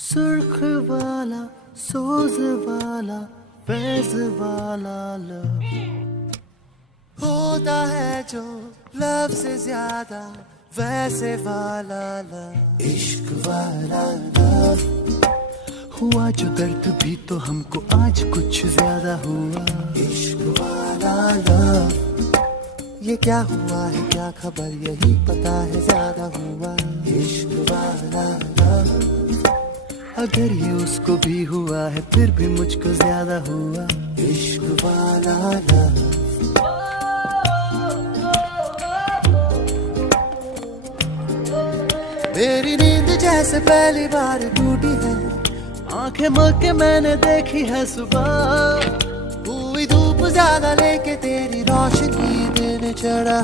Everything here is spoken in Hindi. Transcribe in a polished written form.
सुर्ख वाला, सोज वाला, फैज वाला लव होता है जो लव से ज्यादा वैसे वाला लव। इश्क वाला लव हुआ जो दर्द भी तो हमको आज कुछ ज्यादा हुआ। इश्क वाला लव ये क्या हुआ है क्या खबर यही पता है ज्यादा हुआ। इश्क वाला लव अगर ये उसको भी हुआ है फिर भी मुझको ज्यादा हुआ। इश्क वाला लव मेरी नींद जैसे पहली बार टूटी है, आंखें मल के मैंने देखी है सुबह। हुई धूप ज्यादा लेके तेरी रोशनी देने चढ़ा।